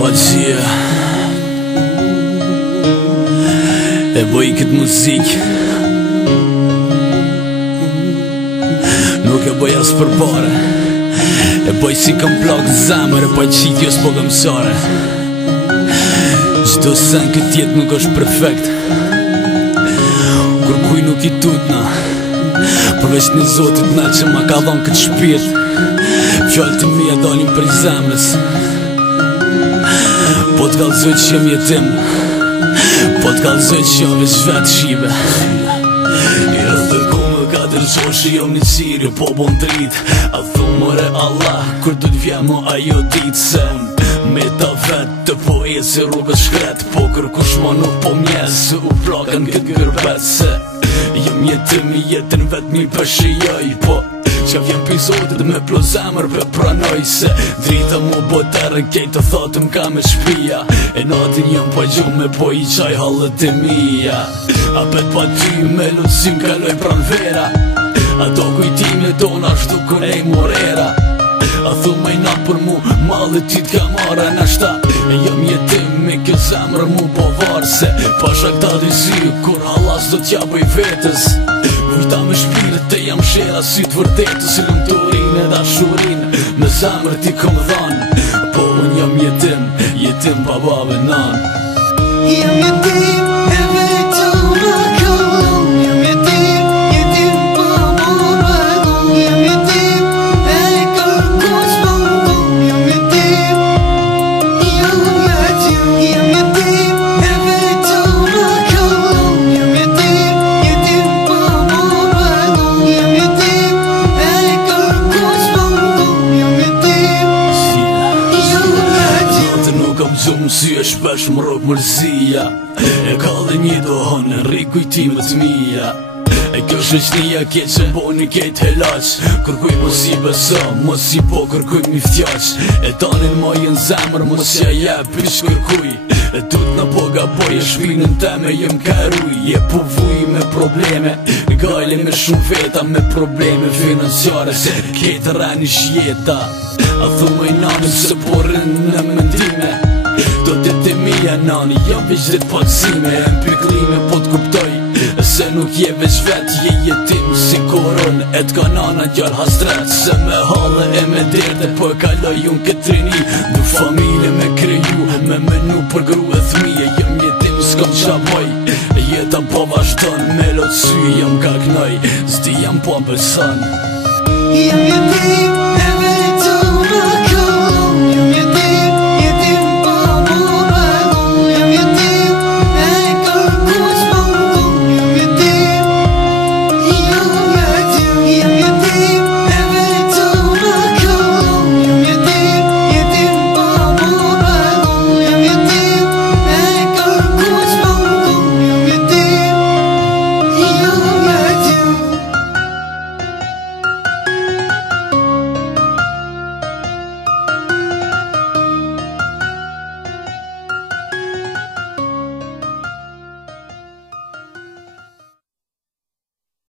vazhia e bëj këtë muzik. Nuk e bëj as për pare, e bëj si kam plak zemër, e bëj qitjo s'po kam sare. Gjdo sen këtë jetë nuk është perfekt, kur kuj nuk i tutna, përveç një zotit me që ma ka dhonë këtë shpirt. Fjallë të mija dalin për i zemrës, po t'kallëzoj që jem jetim, po t'kallëzoj që jem veç vetë shive. Edhe ku më ka dërgjosh jom një qiri, po bon drit. A thumore Allah, kur du t'vje mo ajo dit. Se me ta vet të po e si rrugës shkret, po kërkush ma nuk po mjes, u plakën këtë gërbet. Se jem jetim i jetën vet mi përshijoj, po që vjen pizotit me plo zemër për pranoj. Se drita mu boterë kejtë të thotë m'ka me shpia, e natin jem pa gjumë me po i qaj halët e mija. A pet pa ty me lutësim kaloj pran vera, ato kujtime tona shtu kunej morera. A thumë i natë për mu, malë ty t'ka mara nashta, e jam jetim me kjo zemrë mu po varë. Se pasha këta dy sy, kur halas do t'ja bëj vetës, vujta me shpirit e jam shera sy t'vërdetës. Lëm të urinë e dashurin, me zemrë ti kom dhanë, po unë jam jetim, jetim pa babë nanë. Jam jetim e vetëm më këllon, jam jetim, jetim pa babë dhon. Jam jetim e kërkush më dhon, jam jetim, jam jetim e vetëm më këllon, jam jetim, jetim pa babë dhon. Jam jetim e kërkush më dhon, jam jetim, Të nuk kam gjumë sy e shpesh më rok mërzia, e ka dhe një dohon në rri kujtimet mija. E kjo shëqnia keq që bo një kejt helaq, kërkuj mos i beso, mos i po kërkuj mi ftjaq. E tanin majën zemër mos ja jep ish kërkuj, e tut në po gaboj e shpinën teme jem karuj. Je po vuj me probleme, gajle me shumë veta, me probleme financiare, se ketë rren ish jeta. A thumë i nani se po rrinë në mendime, do të mija nani, jam veç dhe t'pacime. E mpiklime po t'kuptoj, se nuk je veç vet, je jetim si koron. E t'ka nana gjallë hastret, se me halë e me derde, po e kaloj unë këtë rini. Du familje me kriju, me menu për gru e thmije. Jem jetim s'kom qa boj, jeta po vazhdon, me lot sy jam ka knoj, zdi jam po beson.